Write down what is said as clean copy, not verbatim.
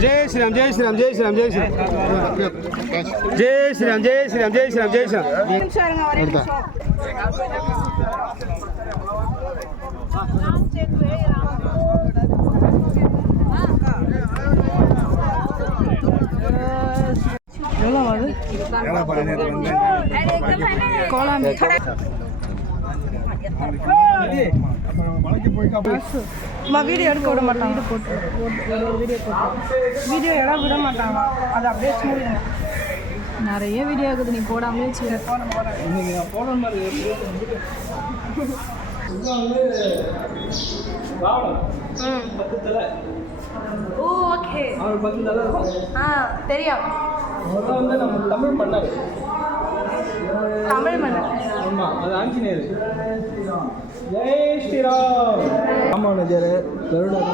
जय श्री राम जय श्री राम जय श्री राम जय श्री राम जय श्री राम जय श्री राम जय श्री राम जय श्री राम வீடியோ எடுக்க விட மாட்டாங்க வீடியோ எட விட மாட்டாங்க அது அப்படியே சொல்லுங்க நிறைய வீடியோ இருக்குது நீ போடாமலே போட மாதிரி ஓகே தெரியும் நம்ம தமிழ் மன்னர் தமிழ் மன்னர் ஆமா அது ஆஞ்சநேயர் ஜெய் ஸ்ரீராம் ராமானுஜர் கருடர்